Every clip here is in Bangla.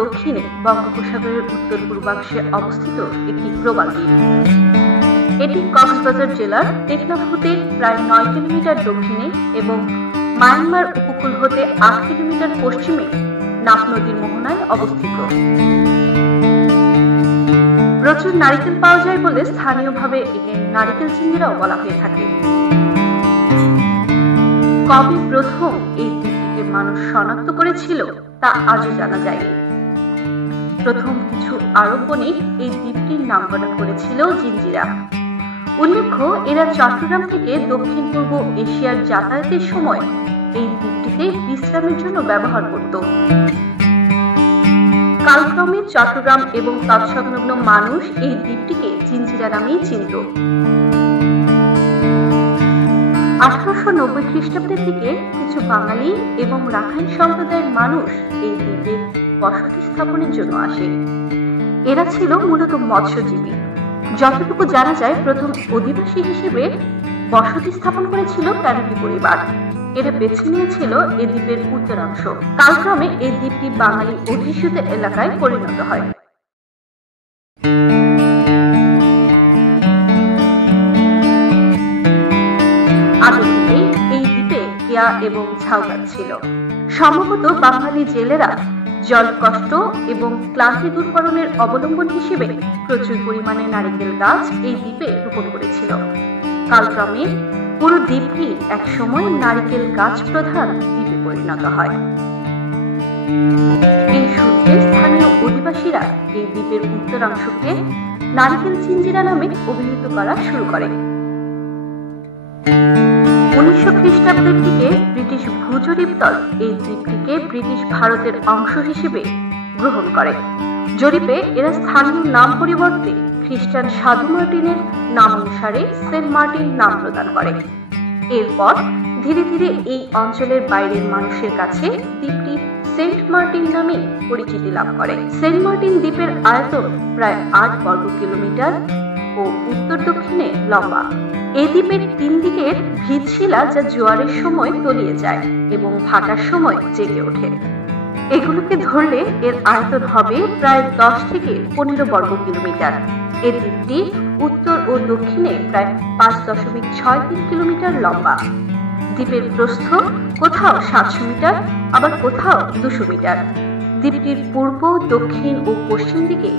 দক্ষিণে বঙ্গোপসাগরের উত্তর পূর্বাংশে অবস্থিত একটি প্রবাল দ্বীপ। এটি কক্সবাজার জেলার টেকনাফ হতে প্রায় 9 কিলোমিটার দক্ষিণে এবং মায়ানমার উপকূল হতে 8 কিলোমিটার পশ্চিমে নাফ নদীর মোহনায় অবস্থিত। প্রচুর নারিকেল পাওয়া যায় বলে স্থানীয়ভাবে একে নারিকেল চিংড়িরাও বলা হয়ে থাকে। কবে প্রথম এই দ্বীপটিকে মানুষ শনাক্ত করেছিল তা আজও জানা যায়নি। প্রথম কিছু আরব বণিক এই দ্বীপটির নামকরণ করেছিল জিঞ্জিরা। উল্লেখ্য, এরা চট্টগ্রাম থেকে দক্ষিণ পূর্ব এশিয়ার যাতায়াতের সময় এই দ্বীপটিতে বিশ্রামের জন্য ব্যবহার করত। কালক্রমে চট্টগ্রাম এবং তৎসংলগ্ন মানুষ এই দ্বীপটিকে জিঞ্জিরা নামেই চিনত। 1890 খ্রিস্টাব্দের দিকে কিছু বাঙালি এবং রাখাইন সম্প্রদায়ের মানুষ এই দ্বীপে বসতি স্থাপনের জন্য আসে। এরা ছিল মূলত মৎস্যজীবী। যতটুকু জানা যায়, প্রথম অধিবাসী হিসেবে বসতি স্থাপন করেছিল প্যারোটি পরিবার। এরা বেছে নিয়েছিল এই দ্বীপের উত্তরাংশ। কালক্রমে এই দ্বীপটি বাঙালি অধ্যুষিত এলাকায় পরিণত হয়। আগে থেকে এই দ্বীপে কেয়া এবং ঝাউ গাছ ছিল। সম্ভবত বাঙালি জেলেরা জল কষ্ট এবং ক্লান্তি দূরকরণের অবলম্বন হিসেবে প্রচুর পরিমাণে নারিকেল গাছ এই দ্বীপে রোপণ করেছিল। কালক্রমে পুরো দ্বীপটি একসময় নারিকেল গাছ প্রধান দ্বীপে পরিণত হয়। এই সূত্রে স্থানীয় অধিবাসীরা এই দ্বীপের উত্তরাংশকে নারিকেল চিঞ্জিরা নামে অভিহিত করা শুরু করে। 1900 খ্রিস্টাব্দের দিকে ব্রিটিশ ভূজরিপ দল এই দ্বীপটিকে ব্রিটিশ ভারতের অংশ হিসেবে গ্রহণ করে। জরিপে এরা স্থানীয় নাম পরিবর্তে খ্রিস্টান সাধু মার্টিনের নাম অনুসারে সেন্ট মার্টিন নাম প্রদান করে। এরপর ধীরে ধীরে এই অঞ্চলের বাইরের মানুষের কাছে দ্বীপটি সেন্ট মার্টিন নামে পরিচিতি লাভ করে। সেন্ট মার্টিন দ্বীপের আয়তন প্রায় 8 বর্গ কিলোমিটার ও উত্তর দক্ষিণে লম্বা। এই দ্বীপের 3 দিকের ভিতশিলা যা জোয়ারের সময় তলিয়ে যায় এবং ভাটার সময় জেগে ওঠে। এগুলোকে ধরলে এর আয়তন হবে প্রায় 10 থেকে 15 বর্গ কিলোমিটার। এই দ্বীপটি উত্তর ও দক্ষিণে প্রায় 5.63 কিলোমিটার লম্বা। দ্বীপের প্রস্থ কোথাও 700 মিটার, আবার কোথাও 200 মিটার। দ্বীপটির পূর্ব, দক্ষিণ ও পশ্চিম দিকে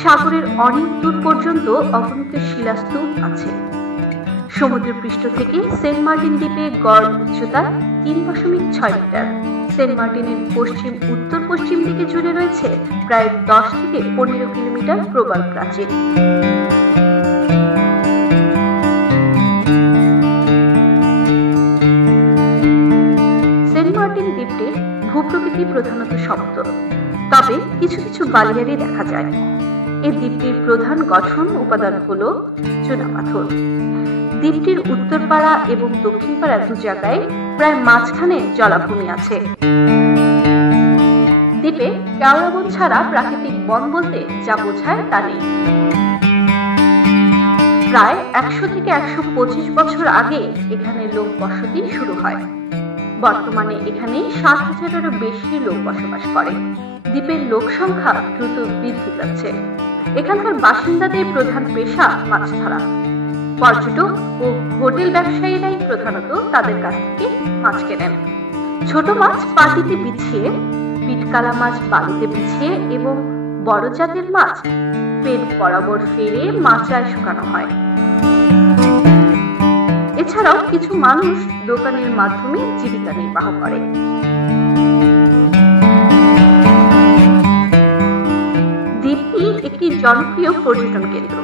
সাগরের অনেক দূর পর্যন্ত অগণিত শিলাস্তূপ আছে। সমুদ্র পৃষ্ঠ থেকে সেন্ট মার্টিন দ্বীপে গড় উচ্চতা 3.6 মিটার। সেন্ট মার্টিনের পশ্চিম উত্তর পশ্চিম দিকে জুড়ে রয়েছে প্রায় 10 থেকে 15 কিলোমিটার প্রবাল প্রাচীর। সেন্ট মার্টিন দ্বীপটির ভূপ্রকৃতি প্রধানত সমতল, তবে কিছু কিছু বালিয়াড়ি দেখা যায়। এই দ্বীপটির প্রধান গঠন উপাদান হলো চুনাপাথর। দ্বীপটির উত্তর পাড়া এবং দক্ষিণ পাড়া 2 জায়গায় প্রায় মাঝখানে জলাভূমি আছে। দ্বীপে কেওড়া বন ছাড়া প্রাকৃতিক বন বলতে যা বোঝায় তা নেই। প্রায় 100 থেকে 125 বছর আগে এখানে লোক বসতি শুরু হয়। বর্তমানে এখানে 7,000-এরও বেশি লোক বসবাস করে। দ্বীপের লোক সংখ্যা দ্রুত বৃদ্ধি পাচ্ছে। এখানকার বাসিন্দাদের প্রধান পেশা মাছ ধরা। পর্যটক ও হোটেল ব্যবসায়ীরাই প্রধানত তাদের কাছ থেকে মাছ কেনেন। ছোট মাছ পাটিতে বিছিয়ে, পিটকালা মাছ বালুতে বিছিয়ে এবং বড় জাতের মাছ পেট বরাবর ফেলে মাচায় শুকানো হয়। এছাড়াও কিছু মানুষ দোকানের মাধ্যমে জীবিকা নির্বাহ করে। দ্বীপটি একটি জনপ্রিয় পর্যটন কেন্দ্র।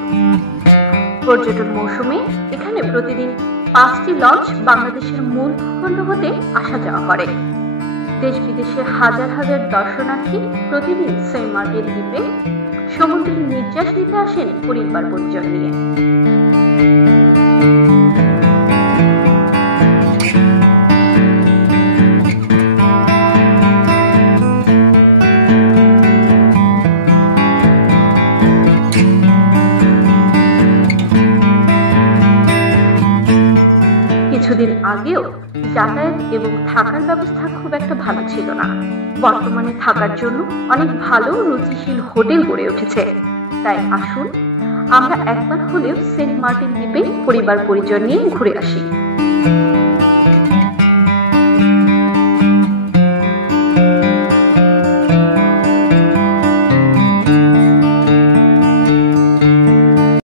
পর্যটন মৌসুমে এখানে প্রতিদিন 5টি লঞ্চ বাংলাদেশের মূল ভূখণ্ড হতে আসা যাওয়া করে। দেশ বিদেশের হাজার হাজার দর্শনার্থী প্রতিদিন সেন্ট মার্টিন দ্বীপে সমুদ্রের নির্যাস নিতে আসেন পরিবার পরিজন নিয়ে। কিছুদিন আগেও যাতায়াত এবং থাকার ব্যবস্থা খুব একটা ভালো ছিল না। বর্তমানে থাকার জন্য অনেক ভালো রুচিশীল হোটেল গড়ে উঠেছে। তাই আসুন আমরা একবার হলেও সেন্ট মার্টিন দ্বীপে পরিবার পরিজন নিয়ে ঘুরে আসি।